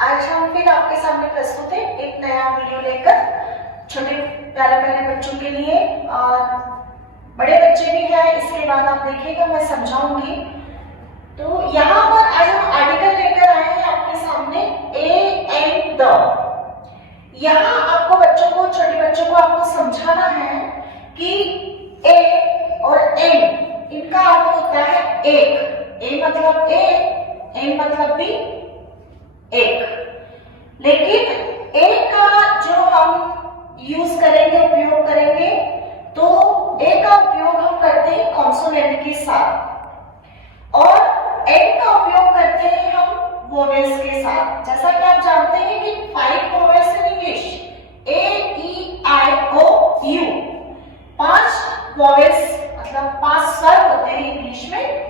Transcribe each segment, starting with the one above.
आज हम फिर आपके सामने प्रस्तुत है एक नया वीडियो लेकर, छोटे प्यारे बच्चों के लिए और बड़े बच्चे भी हैं। इसके बाद आप देखिएगा, मैं समझाऊंगी। तो यहाँ पर आज हम आर्टिकल लेकर आए हैं आपके सामने, ए एंड द। यहाँ आपको बच्चों को, छोटे बच्चों को आपको समझाना है कि ए और एन, इनका अर्थ होता है एक। ए मतलब ए, एन मतलब भी एक। लेकिन ए का जो हम यूज करेंगे, उपयोग करेंगे, तो ए का उपयोग हम करते हैं कॉन्सोनेंट के साथ और एन का उपयोग करते हैं हम वोवेल्स के साथ। जैसा कि आप जानते हैं कि 5 vowels in English, A E I O U, 5 vowels मतलब 5 स्वर होते हैं इंग्लिश में।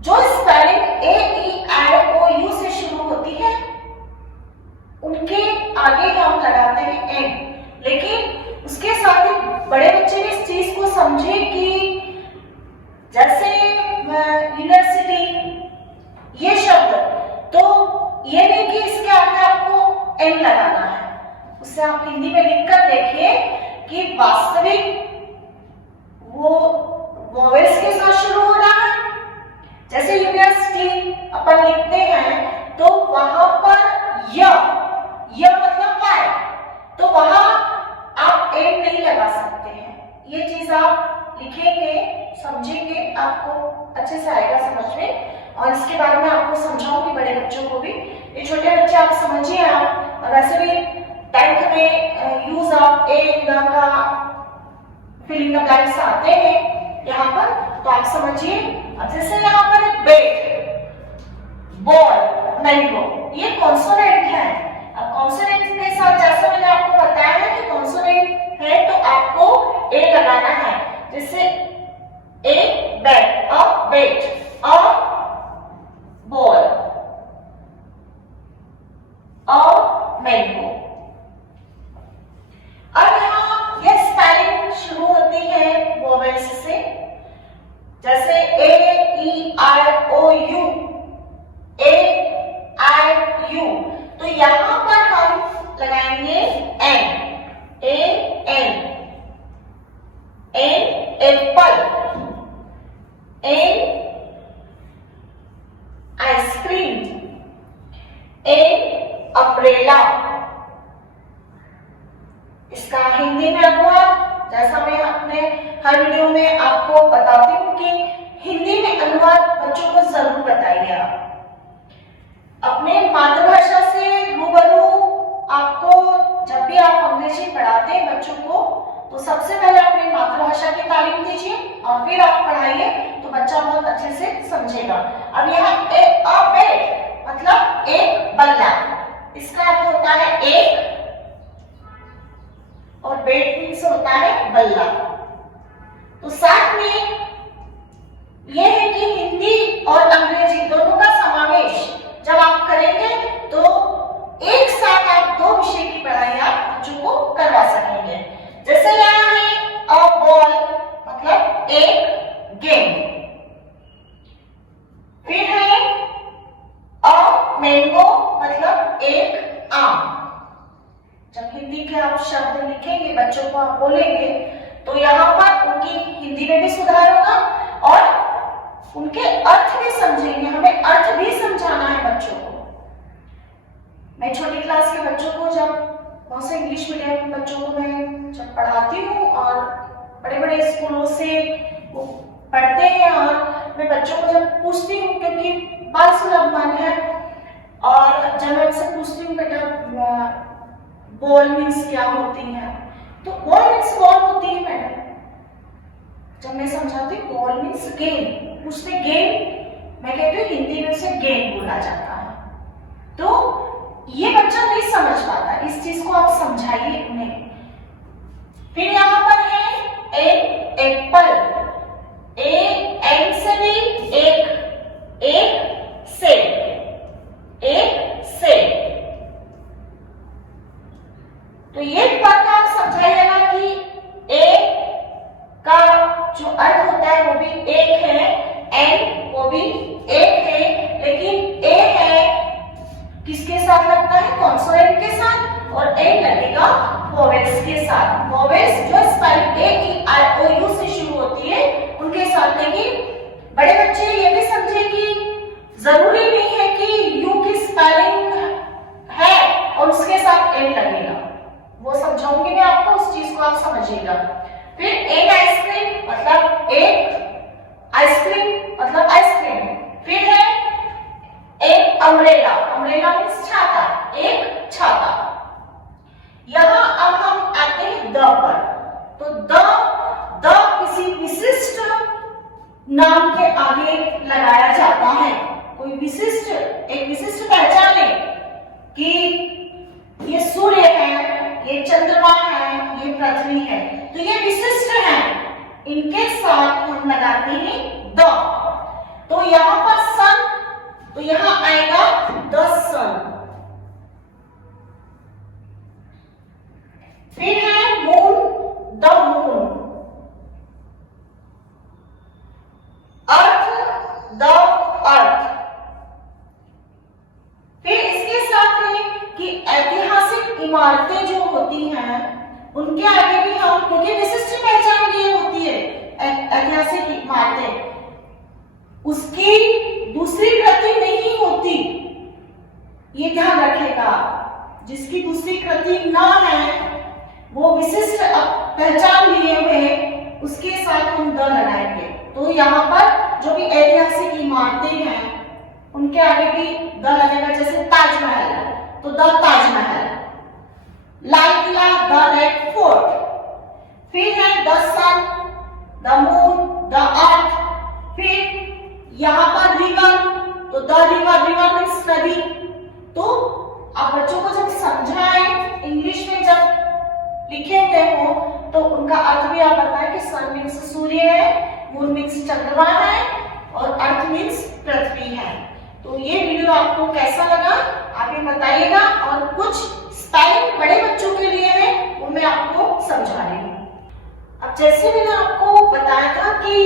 जो spelling A E I O you से शुरू होती है, उनके आगे हम लगाते हैं एन। लेकिन उसके साथ ही बड़े बच्चे ने इस चीज को समझे कि जैसे यूनिवर्सिटी, ये शब्द, तो ये नहीं कि इसके आगे आपको एन लगाना है। उससे आप हिंदी में लिखकर देखिए कि वास्तविक वो वोवेल्स के साथ शुरू हो रहा है। जैसे यूनिवर्सिटी अपन लिखते हैं तो वहां पर य मतलब वाई, तो वहां आप एन नहीं लगा सकते हैं। ये चीज आप लिखेंगे, समझेंगे, आपको अच्छे से आएगा समझ में। और इसके बाद में आपको समझाऊंगी बड़े बच्चों को भी। ये छोटे बच्चे आप समझिए, आप वैसे भी 10th में यूज ऑफ ए द का फिलिंग द ब्लैंक्स आते हैं यहाँ पर, तो आप समझिए। अब जैसे यहाँ पर बेट, बॉल, मैंगो, ये कॉन्सोनेंट है। अब कॉन्सोनेंट के साथ जैसा मैंने आपको बताया है कि कॉन्सोनेंट है तो आपको ए लगाना है। जैसे a bat, a bet, a ball, a mango. अब यहाँ ये स्पेलिंग शुरू होती है वोवेल्स से, जैसे ए E I O you, A I you. तो यहां पर हम लगाएंगे an, A an, an apple, an ice cream, an umbrella. इसका हिंदी में अनुवाद, जैसा मैं अपने हर वीडियो में आपको बताती हूँ कि हिंदी में अनुवाद बच्चों को जरूर बताइए। आप अपने मातृभाषा से रूबरू, आपको जब भी आप अंग्रेजी पढ़ाते हैं बच्चों को, तो सबसे पहले अपनी मातृभाषा की तालीम दीजिए और फिर आप पढ़ाइए, तो बच्चा बहुत अच्छे से समझेगा। अब यहाँ अ बेट मतलब एक बल्ला, इसका अर्थ होता है एक, और बेट मीन्स होता है बल्ला। तो साथ में यह है कि हिंदी और अंग्रेजी दोनों का समावेश जब आप करेंगे तो एक साथ आप 2 विषय की पढ़ाई आप बच्चों को करवा सकेंगे। जैसे यहाँ है अ बॉल मतलब एक गेंद, फिर है अ मैंगो मतलब एक आम। जब हिंदी के आप शब्द लिखेंगे, बच्चों को आप बोलेंगे, तो यहाँ पर उनकी हिंदी में भी सुधार होगा और उनके अर्थ भी समझेंगे। हमें अर्थ भी समझाना है बच्चों को। मैं छोटी क्लास के बच्चों को, जब बहुत से इंग्लिश मीडियम के बच्चों को मैं जब पढ़ाती हूँ और बड़े बड़े स्कूलों से वो पढ़ते हैं, और मैं बच्चों को जब पूछती हूँ, क्योंकि बाल सुलभ मन है, और जब मैं उनसे पूछती हूँ बेटा बॉल मीन्स क्या होती है, तो बॉल मीन्स बॉल होती है मैडम। जब मैं समझाती हूँ बॉल मीन्स गेम, पूछते गेम, मैं कहती हूँ हिंदी में उसे गेम बोला जाता है। तो ये बच्चा नहीं समझ पाता, इस चीज को आप समझाइए उन्हें। फिर यहाँ पर है एन एप्पल, ए एन से भी एक से, एक से। तो ये बात आप समझाइएगा कि ए का जो अर्थ होता है वो भी एक है, एन वो भी एक है, लेकिन ए है किसके साथ लगता है? कॉन्सोनेंट के साथ, और ए लगेगा वोवेल्स के साथ। वोवेल्स जो spelling A E I O you से शुरू होती है उनके साथ। लेकिन बड़े बच्चे ये भी समझे कि जरूरी नहीं है कि यू की स्पेलिंग है और उसके साथ एन लगेगा, वो समझाऊंगी मैं आपको, उस चीज को आप समझिएगा। फिर एक आइसक्रीम मतलब एक आइसक्रीम मतलब आइसक्रीम। फिर है एक अम्ब्रेला, अम्ब्रेला मीन्स छाता, एक छाता। यहां अब हम आते हैं द पर। तो द किसी विशिष्ट नाम के आगे लगाया जाता है। कोई विशिष्ट, एक विशिष्ट पहचान है कि ये सूर्य है, ये चंद्रमा है, ये पृथ्वी है, तो ये विशिष्ट है, इनके साथ हम लगाते हैं द। तो यहां पर सन, तो यहां आएगा द सन। फिर है moon, the moon. Earth, the earth. फिर इसके साथ है कि ऐतिहासिक इमारतें जो होती हैं उनके आगे भी हम, क्योंकि विशिष्ट पहचान ये होती है ऐतिहासिक इमारतें, उसकी दूसरी प्रति नहीं होती, ये ध्यान रखेगा। जिसकी दूसरी कृति ना है वो विशिष्ट पहचान लिए हुए, उसके साथ हम द लगाएंगे। तो यहाँ पर जो भी ऐतिहासिक इमारतें हैं उनके आगे भी द लगेगा। जैसे ताजमहल है तो the Taj Mahal, Lal Qila the Red Fort. फिर है the sun, the moon, the earth. फिर यहाँ पर रिवर, तो द रिवर, रिवर मीन्स नदी। तो आप बच्चों को जब समझाएं इंग्लिश में, जब लिखे हुए हो तो उनका अर्थ भी आप बताएं कि सन मीन्स सूर्य है, मून मीन्स चंद्रमा है, और अर्थ मीन्स पृथ्वी है। तो ये वीडियो आपको कैसा लगा आप ये बताइएगा, और कुछ स्पेलिंग बड़े बच्चों के लिए है वो मैं आपको समझा रही हूँ। अब जैसे मैंने आपको बताया था कि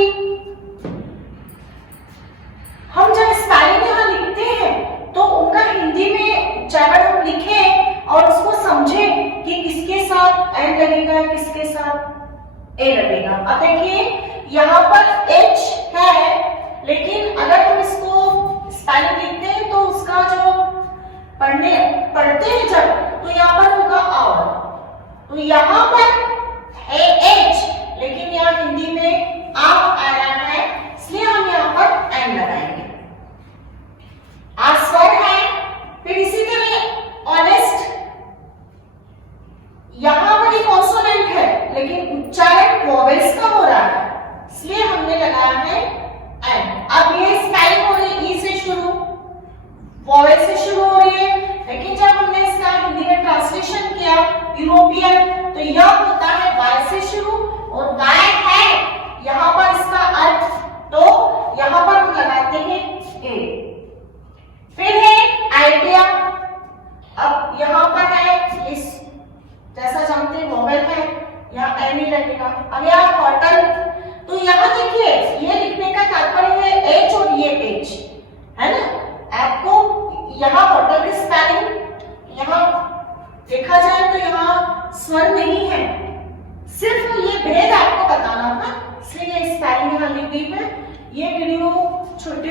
हम जब स्पेलिंग यहाँ लिखते हैं तो उनका हिंदी में उच्चारण हम लिखें और उसको समझें कि किसके साथ एन लगेगा, किसके साथ ए लगेगा। अब देखिए यहाँ पर एच है, लेकिन अगर हम इसको स्पेलिंग लिखते हैं तो उसका जो पढ़ते हैं जब, तो यहाँ पर होगा और। तो यहाँ पर है एच, लेकिन यहाँ हिंदी में आ रहा है, इसलिए हम यहाँ पर एन लगाएंगे। स्वर है। फिर इसी तरह ऑनेस्ट, यहां पर एक कॉन्सोनेंट है लेकिन उच्चारण वोवेल्स का हो रहा है, इसलिए हमने लगाया है एन। अब ये स्पेलिंग हो रही है ई से शुरू, वोवेल से शुरू हो रही है, लेकिन जब हमने इसका हिंदी में ट्रांसलेशन किया यूरोपियन, तो यह होता है वाई से शुरू, और वाई है यहां पर इसका अर्थ, तो यहां पर हम लगाते हैं ए। फिर है आइडिया, अब यहां पर है इस, जैसा जानते हैं वोवेल है, यहाँ एन ही लगेगा। अब यहाँ होटल, तो यहाँ देखिए ये लिखने का तात्पर्य है एच और ये एच है ना। आपको यहाँ होटल की स्पेलिंग यहाँ देखा जाए तो यहाँ स्वर नहीं है, सिर्फ ये भेद आपको बताना था, इसलिए ये स्पेलिंग यहाँ लिख दी है। ये वीडियो छोटे